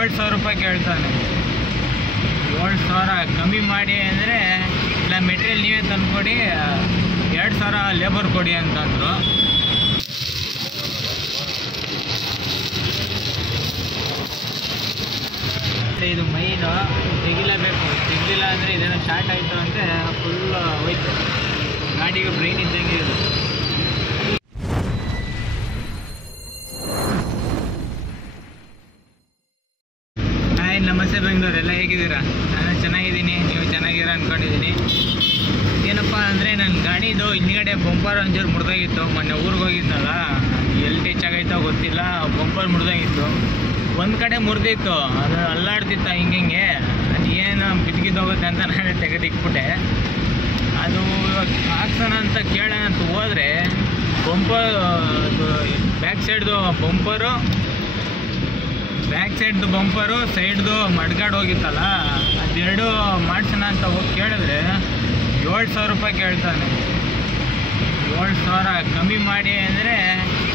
7,000 ರೂಪಾಯಿ ಕೇಳ್ತಾನೆ. 7,000 ಕಮ್ಮಿ ಮಾಡಿ ಅಂದರೆ ಇಲ್ಲ ಮೆಟೀರಿಯಲ್ ನೀವೇ ತಂದುಕೊಡಿ, 2,000 ಲೇಬರ್ ಕೊಡಿ ಅಂತಂದರು. ಇದು ಮೈನು ತೆಗಿಲೇಬೇಕು, ತೆಗಿಲಿಲ್ಲ ಅಂದರೆ ಇದೇನೋ ಶಾರ್ಟ್ ಆಯಿತು ಅಂದರೆ ಫುಲ್ ಹೋಯ್ತು, ಗಾಡಿಗೆ ಬ್ರೈನ್ ಇದ್ದಂಗೆ ಇದು. ಹಾಯ್, ನಮಸ್ತೆ ಬೆಂಗಳೂರು, ಎಲ್ಲ ಹೇಗಿದ್ದೀರಾ? ನಾನು ಚೆನ್ನಾಗಿದ್ದೀನಿ, ನೀವು ಚೆನ್ನಾಗಿದ್ದೀರಾ ಅಂದ್ಕೊಂಡಿದ್ದೀನಿ. ಏನಪ್ಪ ಅಂದರೆ ನನ್ನ ಗಾಡಿದು ಹಿಂದ್ಗಡೆ ಬಂಪರ್ ಒಂಚೂರು ಮುರಿದೋಗಿತ್ತು. ಮೊನ್ನೆ ಊರಿಗೆ ಹೋಗಿದ್ನಲ್ಲ, ಎಲ್ಲಿ ಟಚ್ ಆಗೈತೋ ಗೊತ್ತಿಲ್ಲ, ಬಂಪರ್ ಮುರಿದೋಗಿತ್ತು. ಒಂದು ಕಡೆ ಮುರಿದಿತ್ತು, ಅದು ಅಲ್ಲಾಡ್ತಿತ್ತ ಹಿಂಗೆ, ಅದು ಏನು ಬಿದ್ದಿದ್ದೋಗುತ್ತೆ ಅಂತ ನಾನೇ ತೆಗೆದಿಕ್ಬಿಟ್ಟೆ. ಅದು ಹಾಕ್ಸೋಣ ಅಂತ ಕೇಳೋಣ ಅಂತ ಹೋದರೆ ಬಂಪರ್ ಬ್ಯಾಕ್ ಸೈಡ್ದು ಬಂಪರು ಸೈಡ್ದು ಮಡ್ಗಾಡ್ ಹೋಗಿತ್ತಲ್ಲ, ಅದೆರಡು ಮಾಡ್ಸೋಣ ಅಂತ ಹೋಗಿ ಕೇಳಿದ್ರೆ 7,000 ರೂಪಾಯಿ ಕೇಳ್ತಾನೆ. 7,000 ಕಮ್ಮಿ ಮಾಡಿ ಅಂದರೆ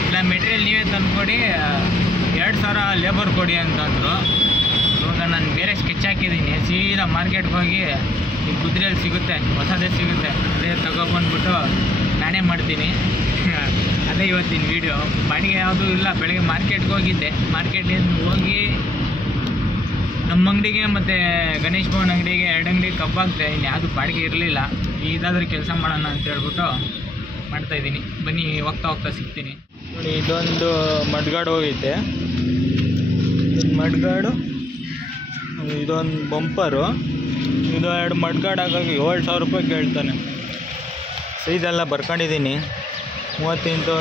ಇಲ್ಲ ಮೆಟೀರಿಯಲ್ ನೀವೇ ತಂದುಕೊಡಿ, 2,000 ಲೇಬರ್ ಕೊಡಿ ಅಂತಂದರು. ಇವಾಗ ನಾನು ಬೇರೆ ಸ್ಕೆಚ್ ಹಾಕಿದ್ದೀನಿ, ಸೀದಾ ಮಾರ್ಕೆಟ್ಗೆ ಹೋಗಿ ಈ ಕುದುರೆಯಲ್ಲಿ ಸಿಗುತ್ತೆ, ಹೊಸದೇ ಸಿಗುತ್ತೆ, ಅದೇ ತಗೊಬಂದ್ಬಿಟ್ಟು ನಾನೇ ಮಾಡ್ತೀನಿ. ಅದೇ ಇವತ್ತಿನ ವೀಡಿಯೋ. ಬಾಡಿಗೆ ಯಾವುದೂ ಇಲ್ಲ. ಬೆಳಗ್ಗೆ ಮಾರ್ಕೆಟ್ಗೆ ಹೋಗಿದ್ದೆ, ಮಾರ್ಕೆಟಿಂದ ಹೋಗಿ ನಮ್ಮ ಅಂಗಡಿಗೆ ಮತ್ತು ಗಣೇಶ್ ಭವನ್ ಅಂಗಡಿಗೆ 2 ಅಂಗಡಿ ಕಬ್ಬಾಗ್ದೆ, ಇನ್ನು ಯಾವುದು ಬಾಡಿಗೆ ಇರಲಿಲ್ಲ. ಇದಾದರೂ ಕೆಲಸ ಮಾಡೋಣ ಅಂತ ಹೇಳ್ಬಿಟ್ಟು ಮಾಡ್ತಾಯಿದ್ದೀನಿ. ಬನ್ನಿ, ಹೋಗ್ತಾ ಸಿಗ್ತೀನಿ. ನೋಡಿ, ಇದೊಂದು ಮಡ್ಗಾಡು ಹೋಗೈತೆ, ಮಡ್ಗಾಡು, ಇದೊಂದು ಬಂಪರು, ಇದು 2 ಮಡ್ಗಾಡು ಹಾಗಾಗಿ 7,000 ರೂಪಾಯಿ ಕೇಳ್ತಾನೆ. ಸೈಜೆಲ್ಲ ಬರ್ಕೊಂಡಿದ್ದೀನಿ. 30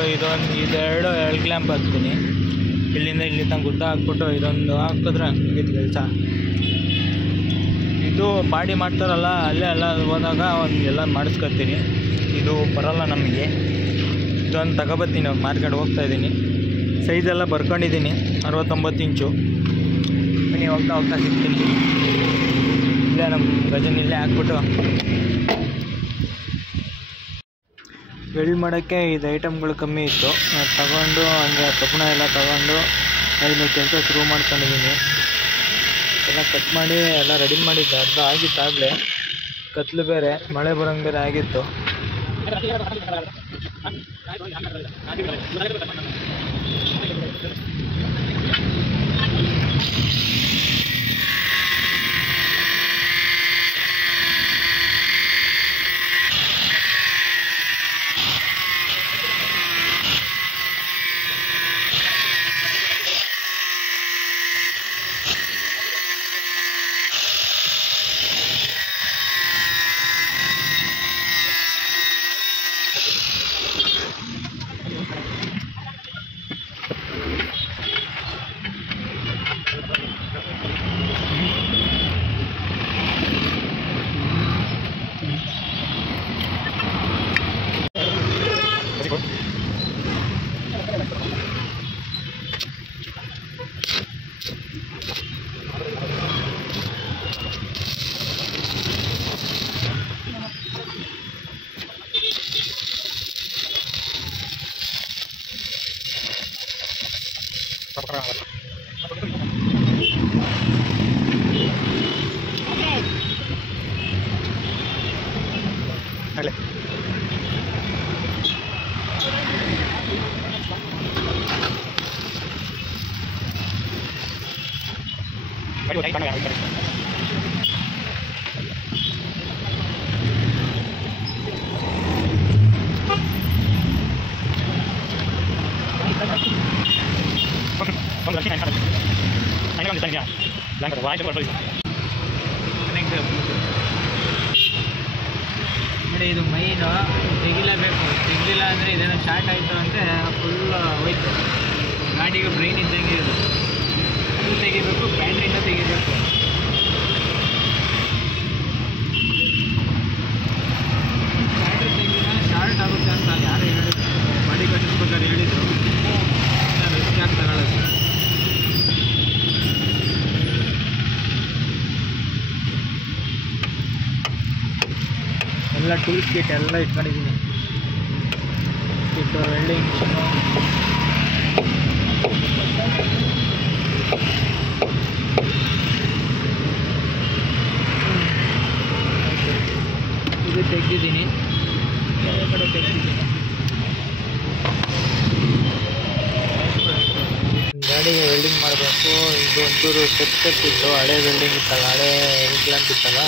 ಇದೆರಡು ಕ್ಲ್ಯಾಂಪ್ ಹಾಕ್ತೀನಿ. ಇಲ್ಲಿಂದ ಇಲ್ಲಿ ತನಕ ಗುದ್ದ ಹಾಕ್ಬಿಟ್ಟು ಇದೊಂದು ಹಾಕಿದ್ರೆ ಮುಗಿದ ಕೆಲಸ. ಇದು ಬಾಡಿ ಮಾಡ್ತಾರಲ್ಲ, ಅಲ್ಲೇ ಎಲ್ಲ ಹೋದಾಗ ಎಲ್ಲ ಮಾಡಿಸ್ಕೊತೀನಿ. ಇದು ಬರೋಲ್ಲ ನಮಗೆ. ಇದೊಂದು ತಗೊಬತ್ತೀನಿ, ಮಾರ್ಕೆಟ್ ಹೋಗ್ತಾಯಿದ್ದೀನಿ. ಸೈಜೆಲ್ಲ ಬರ್ಕೊಂಡಿದ್ದೀನಿ, 69 ಇಂಚು. ಬನ್ನಿ, ಹೋಗ್ತಾ ಸಿಗ್ತೀನಿ. ಇಲ್ಲೇ ನಮ್ಮ ಗಜನ್ ಇಲ್ಲೇ ಹಾಕ್ಬಿಟ್ಟು ವೆಲ್ಡ್ ಮಾಡೋಕ್ಕೆ ಇದು ಐಟಮ್ಗಳು ಕಮ್ಮಿ ಇತ್ತು, ತಗೊಂಡು ಹಂಗೆ ಕಬ್ಬಣ ಎಲ್ಲ ತಗೊಂಡು ಅದನ್ನ ಕೆಲಸ ಶುರು ಮಾಡ್ಕೊಂಡಿದ್ದೀನಿ. ಎಲ್ಲ ಕಟ್ ಮಾಡಿ ಎಲ್ಲ ರೆಡಿ ಮಾಡಿದ್ದೆ. ಅರ್ಧ ಆಗಿತ್ತು ಆಗಲೇ, ಕತ್ಲು ಬೇರೆ, ಮಳೆ ಬರೋಂಗೆ ಬೇರೆ ಆಗಿತ್ತು. ನೋಡಿ, ಇದು ಮೈನು ತೆಗಿಲೇಬೇಕು, ತೆಗಿಲಿಲ್ಲ ಅಂದರೆ ಇದೇನೋ ಶಾರ್ಟ್ ಆಯಿತು ಅಂದರೆ ಫುಲ್ ಹೋಯ್ತು, ಗಾಡಿಗೆ ಬ್ರೈನ್ ಇದ್ದಂಗೆ ಇದು. ಇದು ತೆಗಿಬೇಕು, ಬ್ಯಾಟ್ರಿನ ತೆಗಿಬೇಕು. ಬ್ಯಾಟ್ರಿ ತೆಗಿಲ್ಲ ಶಾರ್ಟ್ ಆಗುತ್ತೆ ಅಂತ ಯಾರು ಹೇಳಿದ್ರು, ಬಾಡಿ ಕಟ್ಟಿಸ್ಬೇಕಾದ್ರೆ ಹೇಳಿದರು. ರಿಸ್ಕ್ ಆಗಿ ತಗೊಳ್ಳೋದು. ಎಲ್ಲ ಟೂಲ್ಸ್ ಕಿಟ್ ಎಲ್ಲ ಇಟ್ಕೊಂಡಿದ್ದೀನಿ. ಕಿಟ್ಟು, ವೆಲ್ಡಿಂಗ್ ಮಿಷಿನು, ತೆಗ್ದಿದ್ದೀನಿ, ಬೇರೆ ಕಡೆ ತೆಗ್ದಿದ್ದೀನಿ. ಗಾಡಿಗೆ ವೆಲ್ಡಿಂಗ್ ಮಾಡಬೇಕು. ಇದು ಒಂಚೂರು ಸ್ಟೆಪ್ ಇತ್ತು, ಹಳೆ ವೆಲ್ಡಿಂಗ್ ಇತ್ತಲ್ಲ, ಹಳೆ ಇಂಪ್ಲಾಂಟ್ ಇತ್ತಲ್ಲ,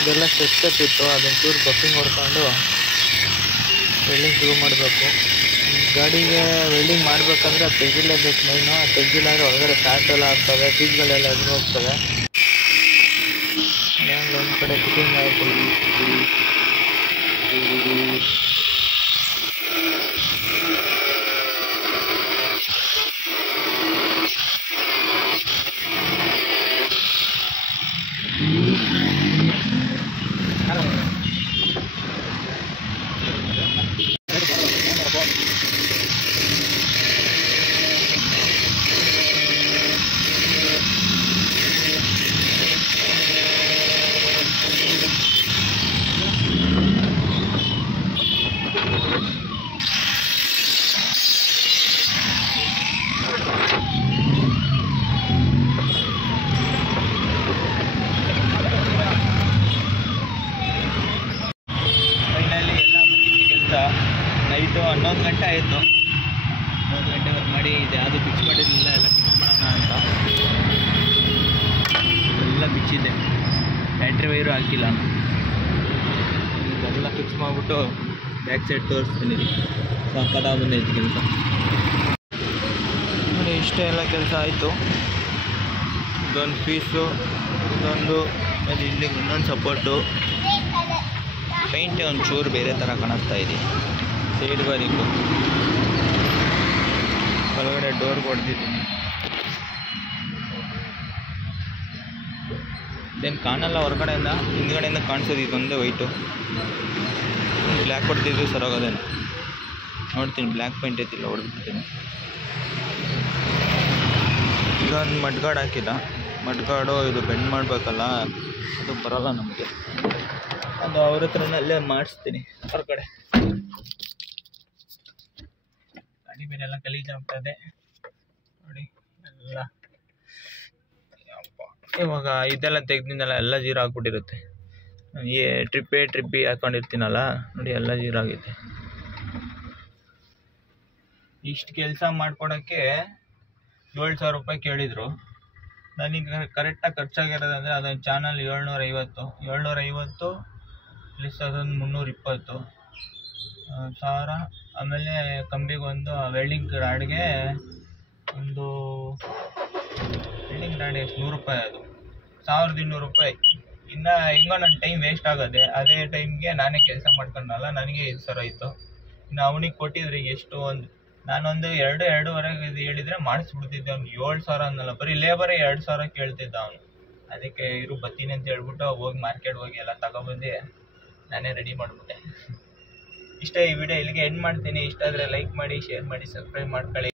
ಇದೆಲ್ಲ ಸ್ಟೆಪ್ ಇತ್ತು. ಅದೊಂಚೂರು ಬಫಿಂಗ್ ಹೊಡ್ಕೊಂಡು ವೆಲ್ಡಿಂಗ್ ಶುರು ಮಾಡಬೇಕು. ಗಾಡಿಗೆ ವೆಲ್ಡಿಂಗ್ ಮಾಡಬೇಕಂದ್ರೆ ತೆಗ್ದಿಲೇಬೇಕು ಮೈನು. ತೆಗ್ದಿಲ್ಲ ಅಂದರೆ ಒಳಗಡೆ ಫ್ಯಾಟ್ ಎಲ್ಲ ಆಗ್ತವೆ, ಸೀಟ್ಗಳೆಲ್ಲ ಎದ್ದು ಹೋಗ್ತವೆ. ಒಂದು ಕಡೆ ಫಿಟ್ಟಿಂಗ್ ಆಯಿತು. ನೈಟು 11 ಗಂಟೆ ಆಯಿತು. 11 ಗಂಟೆವರೆಗೆ ಮಾಡಿ ಇದು ಯಾವುದು ಫಿಕ್ಸ್ ಮಾಡಿರಲಿಲ್ಲ, ಎಲ್ಲ ಫಿಕ್ಸ್ ಮಾಡೋಣ ಅಂತ ಎಲ್ಲ ಬಿಚ್ಚಿದೆ. ಬ್ಯಾಟ್ರಿ ವೈರು ಹಾಕಿಲ್ಲ, ಇದೆಲ್ಲ ಫಿಕ್ಸ್ ಮಾಡಿಬಿಟ್ಟು ಬ್ಯಾಕ್ ಸೈಡ್ ತೋರಿಸ್ತೀನಿ. ಸಾಕಾದ ಬಂದೈತೆ ಕೆಲಸ ನೋಡಿ. ಇಷ್ಟೇ ಎಲ್ಲ ಕೆಲಸ ಆಯಿತು. ಇದೊಂದು ಪೀಸು, ಇದೊಂದು ಇಲ್ಲಿ ಇನ್ನೊಂದು ಸಪೋರ್ಟು, ಪೇಂಟೇ ಒಂಚೂರು ಬೇರೆ ಥರ ಕಾಣಿಸ್ತಾ ಇದೆ. ಸೈಡ್ ಬಾರಿಕು ಒಳಗಡೆ ಡೋರ್ ಕೊಡ್ತಿದ್ದೀನಿ. ಇದೇನು ಕಾಣಲ್ಲ ಹೊರಗಡೆಯಿಂದ, ಹಿಂದ್ಗಡೆಯಿಂದ ಕಾಣಿಸೋದು ಇದೊಂದೇ ವೈಟು. ಬ್ಲ್ಯಾಕ್ ಕೊಡ್ತಿದ್ದು ಸರೋಗೋದೇನು ನೋಡ್ತೀನಿ. ಬ್ಲ್ಯಾಕ್ ಪೇಂಟ್ ಐತಿಲ್ಲ, ಹೊಡೆದ್ಬಿಡ್ತೀನಿ. ಇದೊಂದು ಮಡ್ಗಾಡ್ ಹಾಕಿಲ್ಲ. ಮಡ್ಗಾಡು ಇದು ಬೆಂಡ್ ಮಾಡಬೇಕಲ್ಲ, ಅದು ಬರೋಲ್ಲ ನಮಗೆ. ಅದು ಅವ್ರ ಹತ್ರನಲ್ಲೇ ಮಾಡಿಸ್ತೀನಿ. ಹೊರಗಡೆ ಗಾಡಿ ಬೇರೆ ಎಲ್ಲ ಗಲೀಜಾಗ್ತದೆ ನೋಡಿ ಎಲ್ಲ. ಇವಾಗ ಇದೆಲ್ಲ ತೆಗ್ದಿದ್ದೆಲ್ಲ ಎಲ್ಲ ಜೀರೋ ಹಾಕ್ಬಿಟ್ಟಿರುತ್ತೆ. ಈ ಟ್ರಿಪ್ಪಿ ಹಾಕೊಂಡಿರ್ತೀನಲ್ಲ ನೋಡಿ, ಎಲ್ಲ ಜೀರೋ ಆಗೈತೆ. ಇಷ್ಟು ಕೆಲಸ ಮಾಡ್ಕೊಡೋಕ್ಕೆ 7,000 ರೂಪಾಯಿ ಕೇಳಿದರು. ನನಗೆ ಕರೆಕ್ಟಾಗಿ ಖರ್ಚಾಗಿರೋದಂದರೆ ಅದೊಂದು ಚಾನಲ್ 750 ಪ್ಲಸ್ ಅದೊಂದು 320 ಸಾವಿರ. ಆಮೇಲೆ ಕಂಬಿಗೊಂದು ವೆಲ್ಡಿಂಗ್ ರಾಡ್ಗೆ ಒಂದು ವೆಲ್ಡಿಂಗ್ ರಾಡ್ ಎಷ್ಟು 100 ರೂಪಾಯಿ, ಅದು 1200 ರೂಪಾಯಿ. ಇನ್ನು ಹೆಂಗೋ ನನ್ನ ಟೈಮ್ ವೇಸ್ಟ್ ಆಗೋದೆ. ಅದೇ ಟೈಮ್ಗೆ ನಾನೇ ಕೆಲಸ ಮಾಡ್ಕೊಂಡಲ್ಲ, ನನಗೆ 5,000 ಆಯಿತು. ಇನ್ನು ಅವನಿಗೆ ಕೊಟ್ಟಿದ್ರೆ ಎಷ್ಟು, ನಾನೊಂದು 2-2.5 ಹೇಳಿದರೆ ಮಾಡಿಸ್ಬಿಡ್ತಿದ್ದೆ. ಅವ್ನು 7,000 ಅನ್ನಲ್ಲ, ಬರೀ ಲೇಬರೇ 2,000 ಕೇಳ್ತಿದ್ದ ಅವನು. ಅದಕ್ಕೆ ಇರು ಬರ್ತೀನಿ ಅಂತ ಹೇಳ್ಬಿಟ್ಟು ಹೋಗಿ ಮಾರ್ಕೆಟ್ ಹೋಗಿ ಎಲ್ಲ ತಗೊಬಂದು ನಾನೇ ರೆಡಿ ಮಾಡಿಬಿಟ್ಟೆ. ಇಷ್ಟ ಈ ವಿಡಿಯೋ ಇಲ್ಲಿಗೆ ಎಂಡ್ ಮಾಡ್ತೀನಿ. ಇಷ್ಟ ಆದರೆ ಲೈಕ್ ಮಾಡಿ, ಶೇರ್ ಮಾಡಿ, ಸಬ್ಸ್ಕ್ರೈಬ್ ಮಾಡ್ಕೊಳ್ಳಿ.